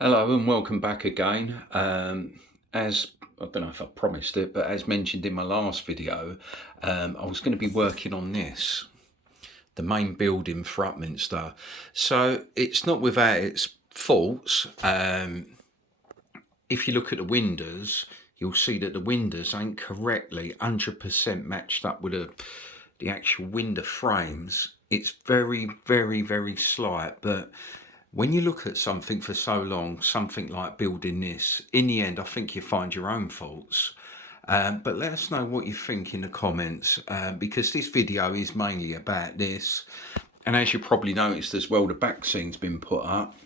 Hello and welcome back again. As I don't know if I promised it, but as mentioned in my last video, I was going to be working on this, the main building for Upminster. So it's not without its faults. If you look at the windows, you'll see that the windows ain't correctly 100% matched up with the actual window frames. It's very, very, very slight, but when you look at something for so long, something like building this, in the end, I think you find your own faults. But let us know what you think in the comments, because this video is mainly about this. And as you probably noticed as well, the back scene's been put up.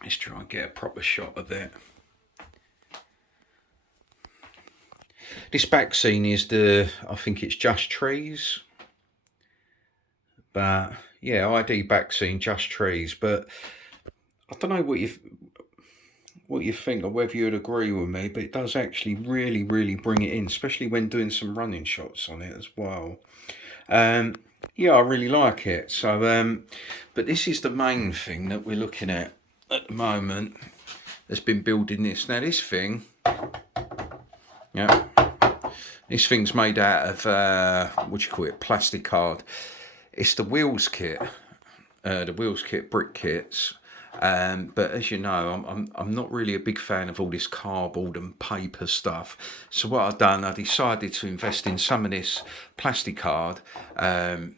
Let's try and get a proper shot of it. This back scene is I think it's just trees. But yeah, ID back scene, just trees. But I don't know what you think or whether you'd agree with me, but it does actually really, really bring it in, especially when doing some running shots on it as well. Yeah, I really like it. So, but this is the main thing that we're looking at the moment. That's been building this. Now, this thing, yeah, this thing's made out of what do you call it? Plastic card. It's the wheels kit, brick kits. But as you know, I'm not really a big fan of all this cardboard and paper stuff. So what I've done, I decided to invest in some of this plastic card, and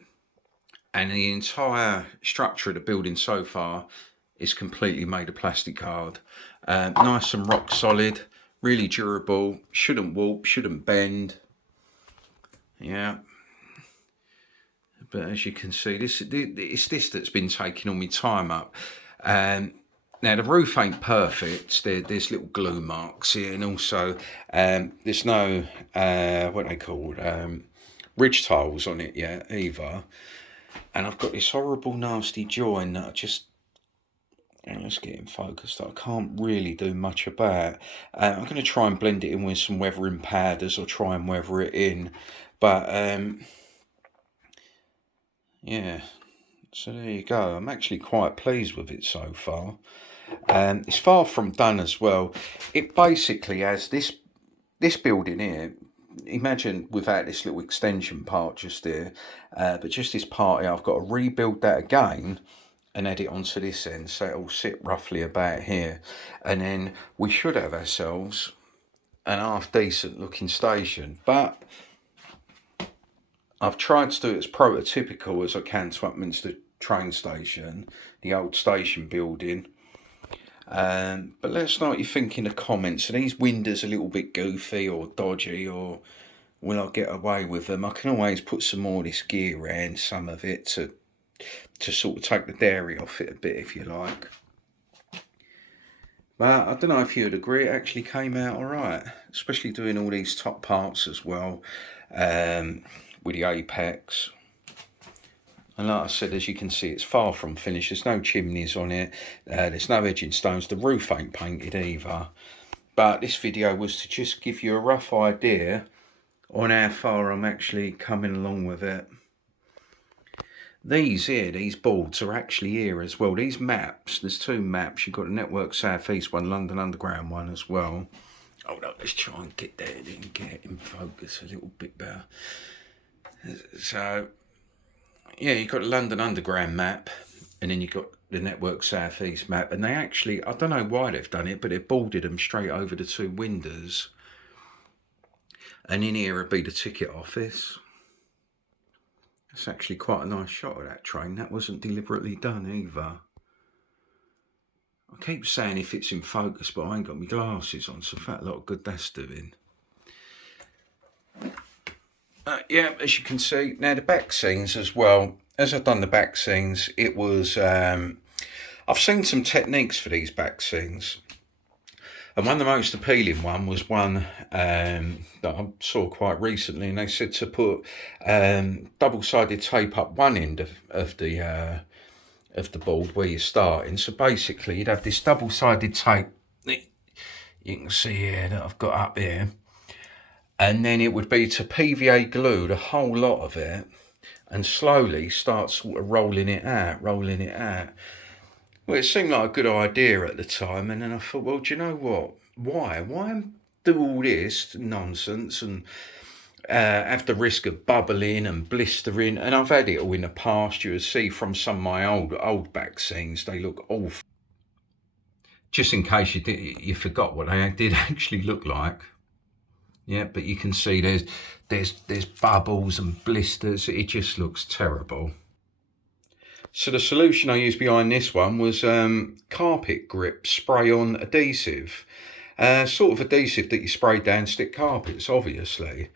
the entire structure of the building so far is completely made of plastic card. Nice and rock solid, really durable, shouldn't warp, shouldn't bend. Yeah. But as you can see, it's this that's been taking all my time up. Now the roof ain't perfect. There's little glue marks here, and also there's no what they called ridge tiles on it yet either. And I've got this horrible nasty join that I just, let's get in focus, that I can't really do much about. I'm going to try and blend it in with some weathering powders or try and weather it in, but yeah, so there you go. I'm actually quite pleased with it so far. It's far from done as well. It basically has this building here. Imagine without this little extension part just there, but just this part here, I've got to rebuild that again and add it onto this end, so it'll sit roughly about here. And then we should have ourselves an half decent looking station. But I've tried to do it as prototypical as I can to Upminster train station, the old station building. But let us know what you think in the comments. Are these windows a little bit goofy or dodgy, or will I get away with them? I can always put some more of this gear around, some of it, to sort of take the dairy off it a bit, if you like. But I don't know if you'd agree, it actually came out alright, especially doing all these top parts as well, with the apex. And like I said, as you can see, it's far from finished. There's no chimneys on it, there's no edging stones, the roof ain't painted either. But this video was to just give you a rough idea on how far I'm actually coming along with it. These boards are actually here as well. These maps, there's two maps. You've got the Network South East one, London Underground one as well. Hold on, let's try and get there and get it in focus a little bit better. So, yeah, you've got the London Underground map, and then you've got the Network South East map. And they actually, I don't know why they've done it, but they've boarded them straight over the two windows. And in here would be the ticket office. That's actually quite a nice shot of that train. That wasn't deliberately done either. I keep saying if it's in focus, but I ain't got my glasses on, so fat lot of good that's doing. Yeah, as you can see, now the back scenes as well. As I've done the back scenes, it was, I've seen some techniques for these back scenes. And one of the most appealing one was one that I saw quite recently, and they said to put double-sided tape up one end of the board where you're starting. So basically, you'd have this double-sided tape that you can see here that I've got up here, And then it would be to PVA glue the whole lot of it and slowly start sort of rolling it out, rolling it out. Well, it seemed like a good idea at the time, and then I thought, well, do you know what? Why do all this nonsense and have the risk of bubbling and blistering? And I've had it all in the past. You would see from some of my old back scenes, they look awful. Just in case you forgot what they did actually look like. Yeah, but you can see there's bubbles and blisters. It just looks terrible. So the solution I used behind this one was carpet grip spray-on adhesive. Sort of adhesive that you spray down stick carpets, obviously.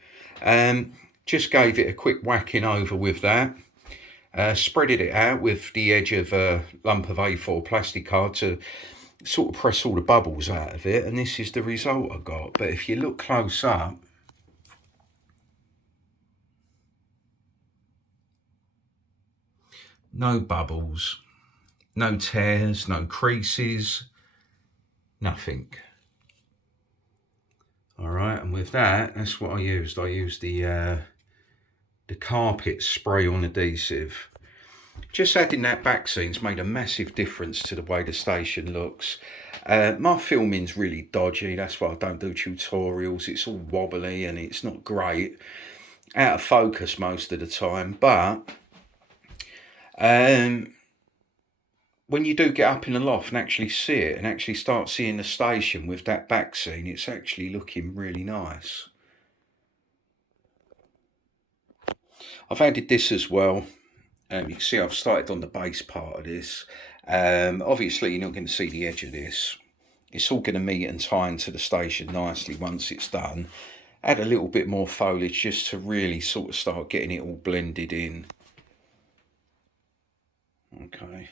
Just gave it a quick whacking over with that. Spreaded it out with the edge of a lump of A4 plastic card to sort of press all the bubbles out of it, and this is the result I got. But if you look close up, no bubbles, no tears, no creases, nothing. All right, and with that, that's what I used. I used the carpet spray-on adhesive. Just adding that back scene's made a massive difference to the way the station looks. My filming's really dodgy, that's why I don't do tutorials. It's all wobbly and it's not great. Out of focus most of the time, but when you do get up in the loft and actually see it and actually start seeing the station with that back scene, it's actually looking really nice. I've added this as well. You can see I've started on the base part of this. Obviously you're not going to see the edge of this. It's all going to meet and tie into the station nicely once it's done. Add a little bit more foliage just to really sort of start getting it all blended in. Okay.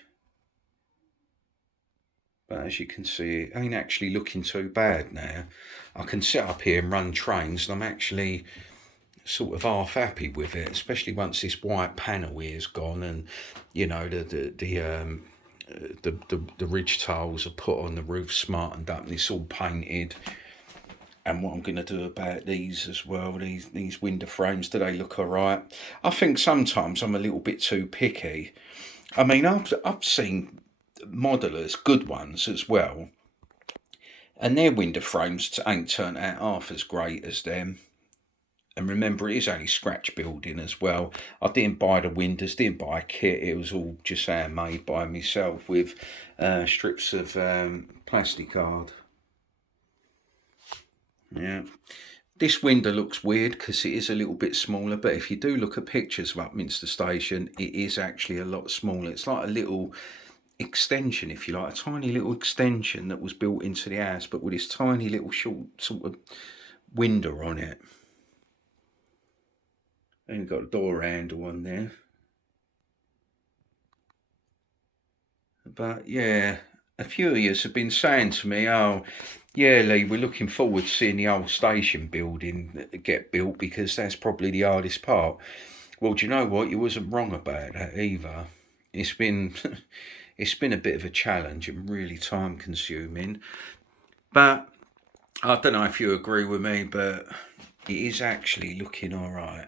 But as you can see, it ain't actually looking too bad now. I can sit up here and run trains and I'm actually sort of half happy with it, especially once this white panel here is gone and you know the ridge tiles are put on, the roof smartened up and it's all painted. And what I'm going to do about these as well, these window frames, do they look all right? I think sometimes I'm a little bit too picky. I mean, I've seen modelers, good ones as well, and their window frames ain't turned out half as great as them. And remember, it is only scratch building as well. I didn't buy the windows, didn't buy a kit. It was all just handmade by myself with strips of plastic card. Yeah. This window looks weird because it is a little bit smaller, but if you do look at pictures of Upminster Station, it is actually a lot smaller. It's like a little extension, if you like, a tiny little extension that was built into the house, but with this tiny little short sort of window on it. And you've got a door handle on there. But yeah, a few of you have been saying to me, oh, yeah, Lee, we're looking forward to seeing the old station building get built because that's probably the hardest part. Well, do you know what? You wasn't wrong about that either. It's been it's been a bit of a challenge and really time consuming. But I don't know if you agree with me, but it is actually looking all right.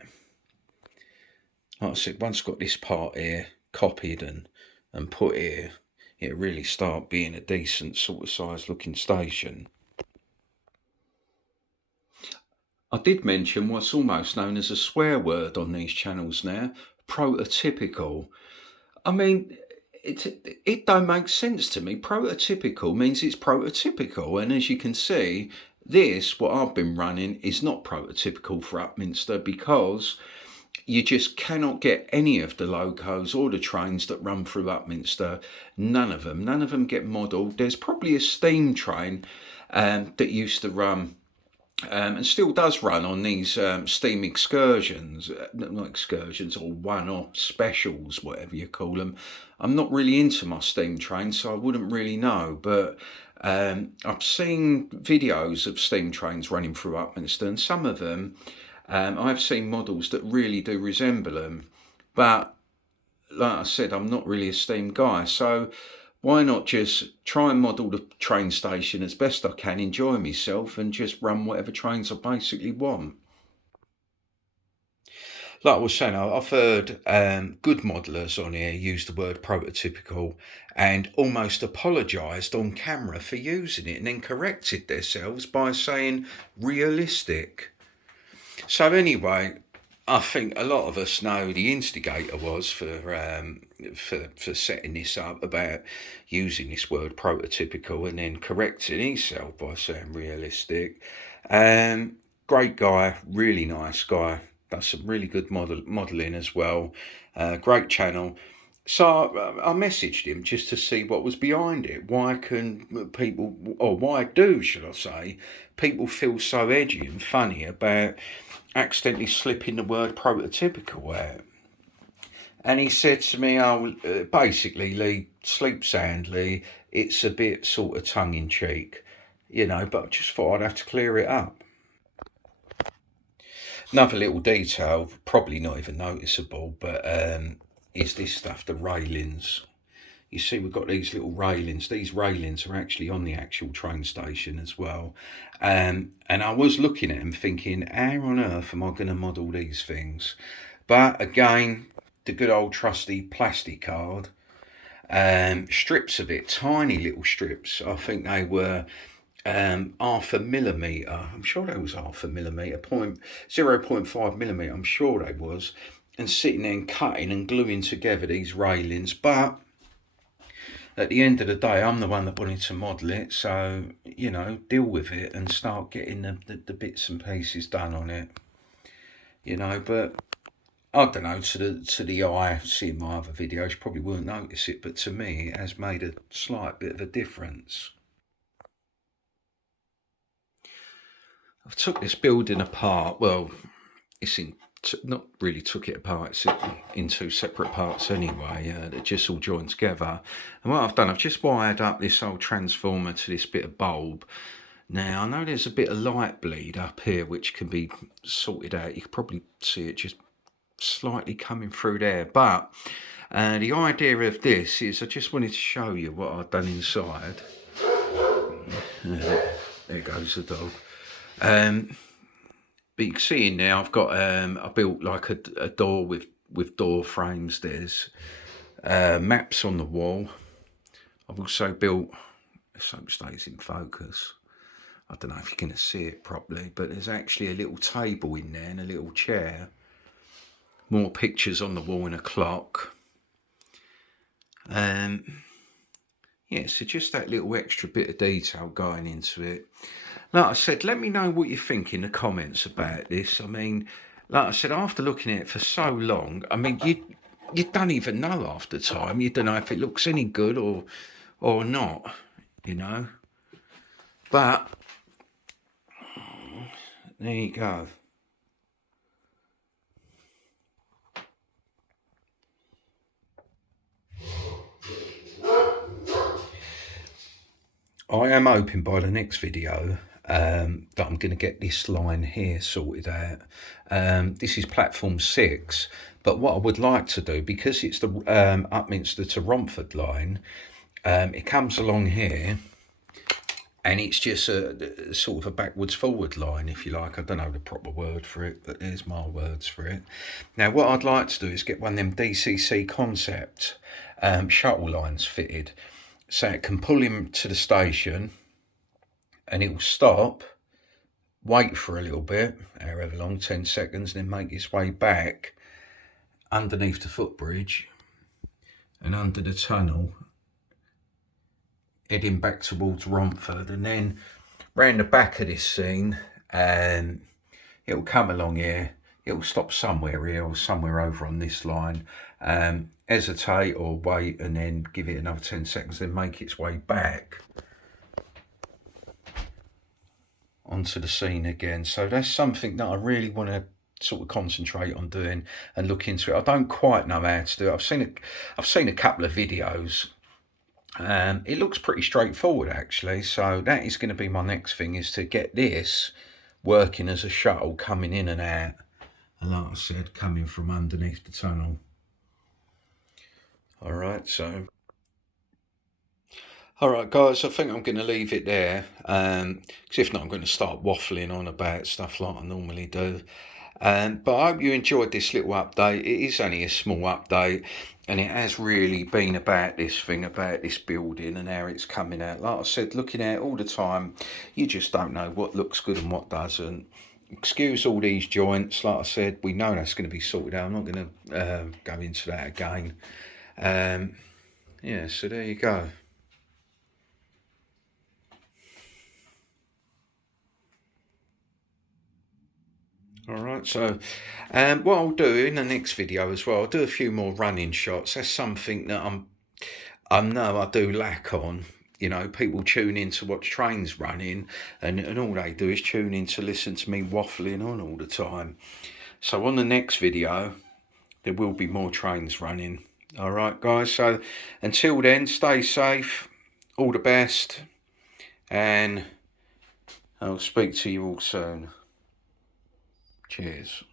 Like I said, once got this part here copied and put here, it really start being a decent sort of size looking station. I did mention what's almost known as a swear word on these channels now, prototypical. I mean, it don't make sense to me. Prototypical means it's prototypical, and as you can see, this, what I've been running, is not prototypical for Upminster because you just cannot get any of the locos or the trains that run through Upminster. None of them get modelled. There's probably a steam train that used to run and still does run on these steam excursions, not excursions, or one-off specials, whatever you call them. I'm not really into my steam trains, so I wouldn't really know, but I've seen videos of steam trains running through Upminster, and some of them I've seen models that really do resemble them, but like I said, I'm not really a steam guy, so why not just try and model the train station as best I can, enjoy myself, and just run whatever trains I basically want. like I was saying, I've heard good modelers on here use the word prototypical and almost apologised on camera for using it and then corrected themselves by saying realistic. So anyway, I think a lot of us know who the instigator was for setting this up about using this word prototypical and then correcting himself by saying realistic. Um, Great guy, really nice guy. Does some really good modelling as well. Great channel. So I messaged him just to see what was behind it. Why can people, or why do, should I say, people feel so edgy and funny about accidentally slipping the word prototypical out? And he said to me, "Oh, basically, Lee, sleep soundly. It's a bit sort of tongue in cheek, But I just thought I'd have to clear it up." Another little detail, probably not even noticeable, but is this stuff, the railings. You see, we've got these little railings. These railings are actually on the actual train station as well. And I was looking at them thinking, how on earth am I going to model these things? But again, the good old trusty plastic card. Strips of it, tiny little strips. I think they were half a millimetre. I'm sure they was half a millimetre, 0.5 millimetre. I'm sure they was, and sitting there and cutting and gluing together these railings. But at the end of the day, I'm the one that wanted to model it, so deal with it and start getting the bits and pieces done on it. But I don't know, to the eye, seeing my other videos, you probably won't notice it, but to me, it has made a slight bit of a difference. I've took this building apart. Well, it's not really took it apart. It's in two separate parts anyway. That just all joined together. And what I've done, I've just wired up this old transformer to this bit of bulb. Now I know there's a bit of light bleed up here, which can be sorted out. You can probably see it just slightly coming through there, but the idea of this is I just wanted to show you what I've done inside. There goes the dog. But you can see in there I've got I built like a door with door frames. There's maps on the wall. I've also built, if it stays in focus, I don't know if you're going to see it properly, but there's actually a little table in there and a little chair. More pictures on the wall and a clock. Yeah, so just that little extra bit of detail going into it. Like I said, let me know what you think in the comments about this. I mean, like I said, after looking at it for so long, I mean, you don't even know after time. You don't know if it looks any good or not, But there you go. I am hoping by the next video that I'm going to get this line here sorted out. This is platform 6, but what I would like to do, because it's the Upminster to Romford line, it comes along here and it's just a sort of a backwards forward line, if you like. I don't know the proper word for it, but there's my words for it. Now what I'd like to do is get one of them DCC concept shuttle lines fitted, so it can pull him to the station and it will stop, wait for a little bit, however long, 10 seconds, then make its way back underneath the footbridge and under the tunnel, heading back towards Romford, and then round the back of this scene, and it'll come along here, it'll stop somewhere here or somewhere over on this line, hesitate or wait, and then give it another 10 seconds, then make its way back onto the scene again. So that's something that I really want to sort of concentrate on doing and look into it. I don't quite know how to do it. I've seen a couple of videos. It looks pretty straightforward actually, so that is going to be my next thing, is to get this working as a shuttle coming in and out, and like I said, coming from underneath the tunnel. Alright guys, I think I'm going to leave it there, because if not I'm going to start waffling on about stuff like I normally do. But I hope you enjoyed this little update. It is only a small update, and it has really been about this thing, about this building and how it's coming out. Like I said, looking at it all the time, you just don't know what looks good and what doesn't. Excuse all these joints. Like I said, we know that's going to be sorted out. I'm not going to go into that again. Yeah, so there you go. Alright, so what I'll do in the next video as well, I'll do a few more running shots. That's something that I know I do lack on. You know, people tune in to watch trains running, and all they do is tune in to listen to me waffling on all the time. So on the next video, there will be more trains running. Alright guys, so until then, stay safe, all the best, and I'll speak to you all soon. Cheers.